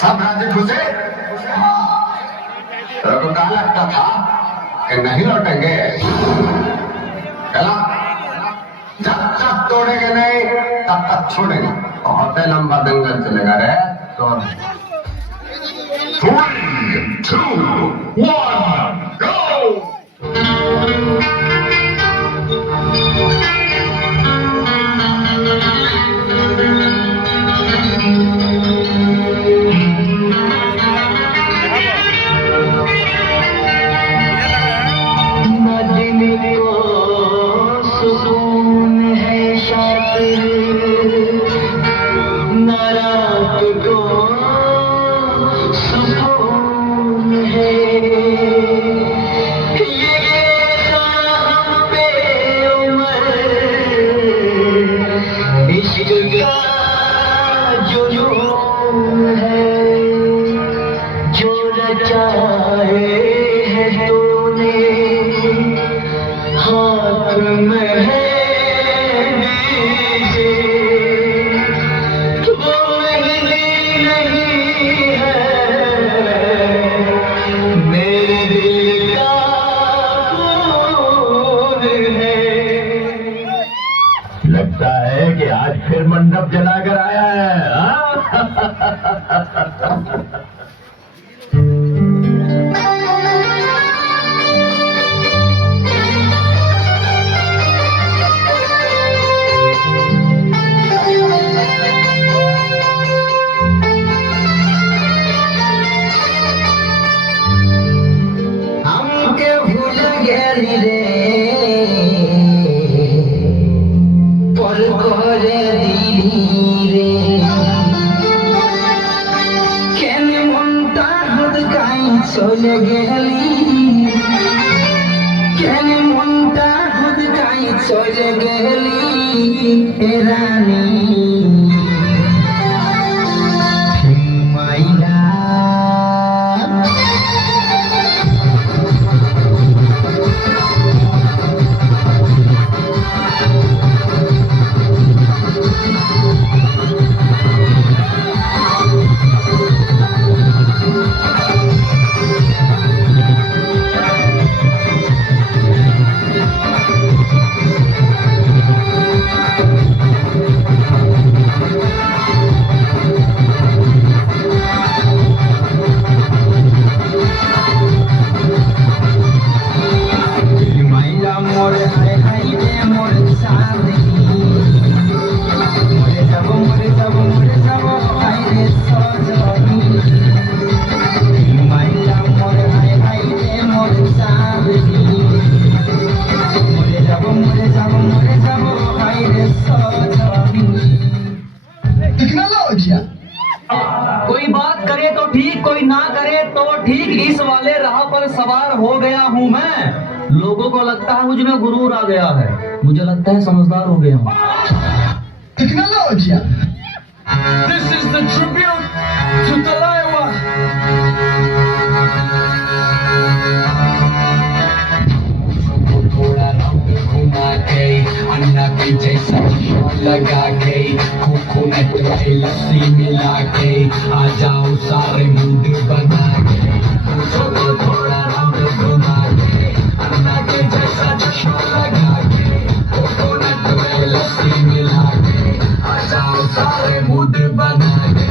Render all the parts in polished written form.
सब राजी खुशे? तेरे को कहा लगता था कि नहीं लौटेंगे? चला, जब तक तोड़ेंगे नहीं तब तक छोड़ेंगे। बहुत लंबा दंगल चलेगा रे तो 3, 2, 1, go! लगता है कि आज फिर मंडप जलाकर आया है। हमके भूल गेली रे চলে গেলি কেন মনটা হুদকাই চলে গেলি রানী মাইলা कोई बात करे तो ठीक, कोई ना करे तो ठीक, इस वाले राह पर सवार हो गया हूँ मैं। लोगों को लगता है मुझ में गुरूर आ गया है, मुझे लगता है समझदार हो गया हूँ। Technology This is the tribute to Talaiwa. थोड़ा रंग घुमा के अन्ना के जैसा लगा के कोकोनट में लस्सी मिला के आ जाओ सारे मूड बना के थोड़ा रंग घुमा के अन्ना के जैसा चश्मा लगा के कोकोनट में लस्सी मिला के आ जाओ सारे मूड बना के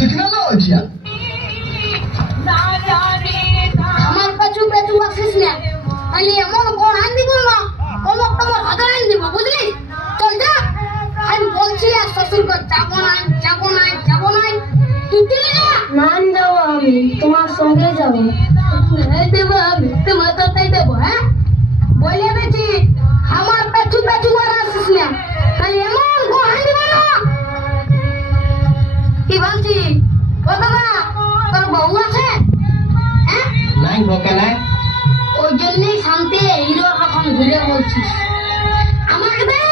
टेक्नोलॉजी আমার পাছু পেছু আসিস না আমি এমন কোন আইন দিব না কোন তোমার হাজার আইন দিব বুঝলি চল যা আমি বলছি আর শ্বশুর কর যাবো নাই তুই চলে যা মান যাও আমি তোমার সঙ্গে যাব এই দেব আমি তোমার তাই দেব হ্যাঁ বলে বেটি আমার পেছু আর আসিস না আমি এমন কোন আইন দিব না কি বলছি ও বাবা তোর বউ আছে হ্যাঁ নাই বকে নাই ওই জন্যই শান্তি হিরোর কথা ঘুরে বলছিস আমাকে দে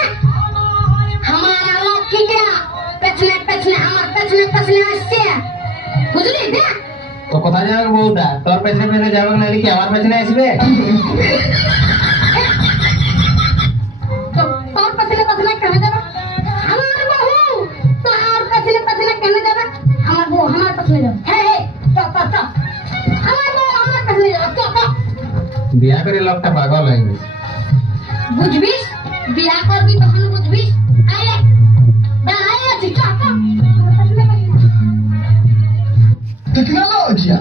আমার আল্লাহ কি কে পেছনে আমার পেছনে পেছনে আসছে বুঝলি দেখ তো কোথায় যাবে বউটা? তোর পেছনে পেছনে যাবে না কি আমার পেছনে আসবে? তো তোর পেছনে পেছনে কেন যাবে আমার বউ তোর পেছনে পেছনে কেন যাবে আমার বউ আমার পেছনে যাবে হ্যাঁ চল আমার বউ আমার পেছনে যাবে চল বিয়া করে লোকটা পাগল হয়ে গেছে। বুঝবিস বিয়া করবি তখন বুঝবিস আয় দাঁড়াই আছি চল Tecnologia.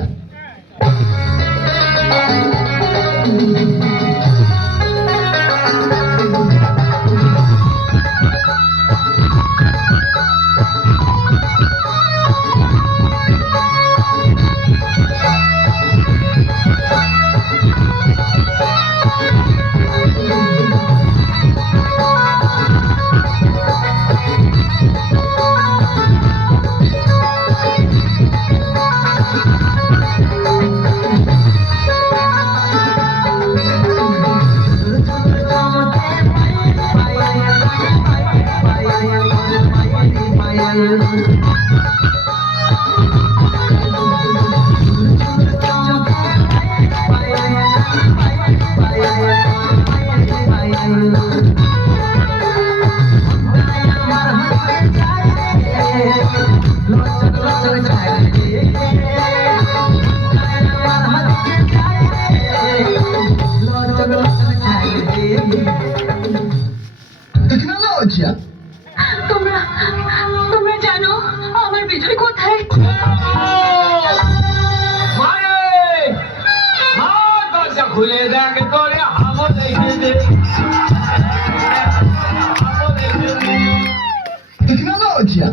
Tecnologia. তোমরা তোমরা জানো আমার বিজয় কোথায়? মারে হাত দরজা খুলে দেখ করে আমল এসেছে। Tecnologia.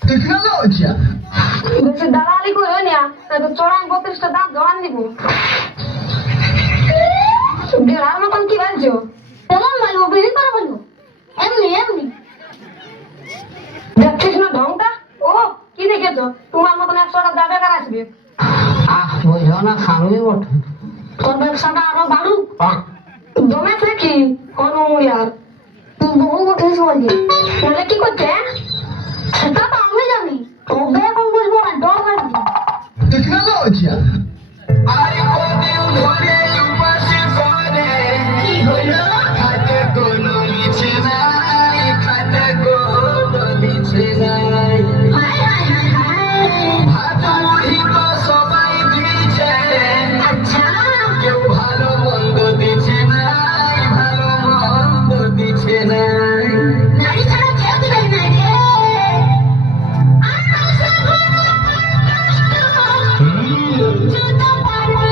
Tecnologia. বেশি দালালি করে না তো চড়াই 32টা দাম জমান দিব। বেড়ার মতন কি বানছো? কেমন বলবো বিড়ি করে বলবো এমনি দেখছিস না ঢংটা? ও কি দেখেছো? তোমার মতন 100টা দাবে কার আসবে? বুঝো না খানুই বটে। তোর ব্যবসাটা আরো বাড়ুক জমেছে কি কোনো আর বহু উঠে বলছি তাহলে কি করছে? সেটা তো আমি জানি তবে এখন বুঝবো না ডর লাগছে Tecnologia. আরে কোদিন ধরে উপাসে করে কি হলো? খাতে কোনো নিচে নাই, খাতে কোনো নিচে নাই। হায় হায় হায় হায় ভাত মুড়ি তো সবাই দিচ্ছে, আচ্ছা কেউ ভালো মন্দ দিচ্ছে নাই, ভালো মন্দ দিচ্ছে নাই। নারী ছাড়া কেউ দিবে না রে আর জুতো পারবে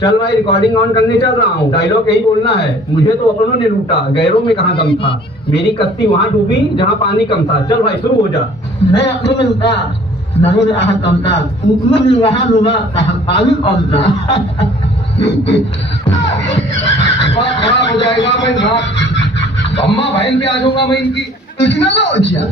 चल भाई रिकॉर्डिंग ऑन करने चल रहा हूँ। डायलॉग यही बोलना है, मुझे तो अपनों ने लूटा, गैरों में कहाँ दम था, मेरी कश्ती वहाँ डूबी जहाँ पानी कम था। चल भाई शुरू हो जा। मैं अपने में लूटा, नहीं रहा कम था, तुमने भी वहाँ लूटा, कहाँ पानी कम था। बात खराब हो जाएगा मैं साहब, अम्मा बहन पे आ जाऊंगा मैं इनकी। इतना तो अच्छा।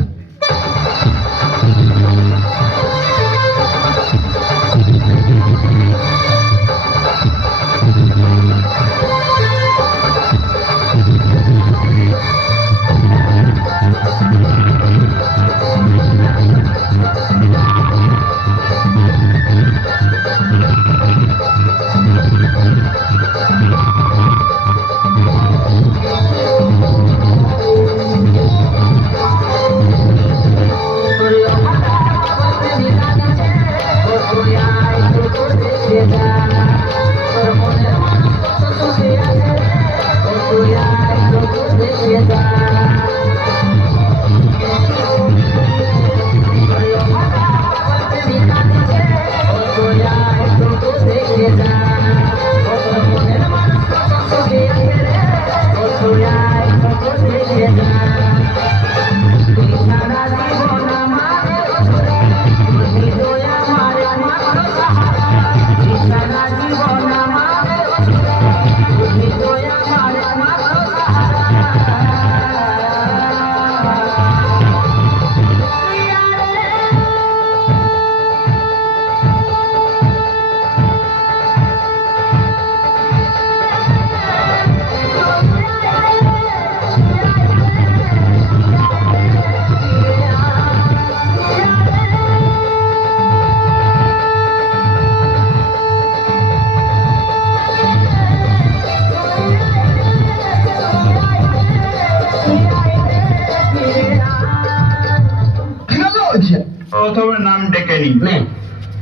প্রথমে নাম ডেকে নিন।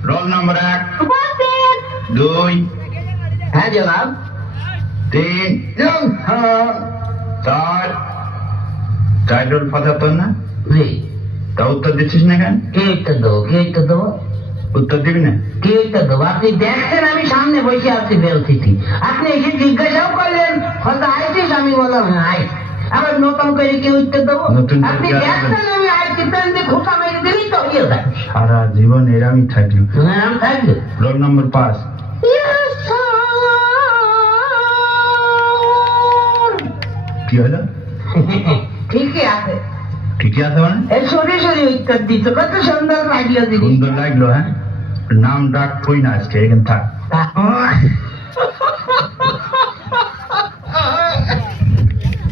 রোল নম্বর 1, 2, হ্যাঁ জনাব। 3, 4। টাইটল ফাদার তোর না? জি। তা উত্তর দিচ্ছিস না কেন? কে উত্তর দেবো, কে উত্তর দেবো, উত্তর দিবি না? কে উত্তর দেবো? আপনি দেখছেন আমি সামনে বসে আছি বেলথিটি, আপনি এসে জিজ্ঞাসাও করলেন হয়তো আইছিস, আমি বললাম হ্যাঁ আইস। আবার নতুন করে কে উত্তর দেবো? নতুন করে আপনি কে আসবে? দেখছেন আমি আইছি, তাই খোঁচা মেরে দিলি তো ইয়ে দেখ। সারা জীবন এরামই থাকলো। হ্যাঁ আমি থাকবো। Roll number 5। কি হলো? ঠিকই আছে। ঠিকই আছে মানে? এই সরি সরি উত্তর দিত, কত সুন্দর লাগলো দিদি। সুন্দর লাগলো। হ্যাঁ, নাম ডাক কই না আজকে, এখানে থাক।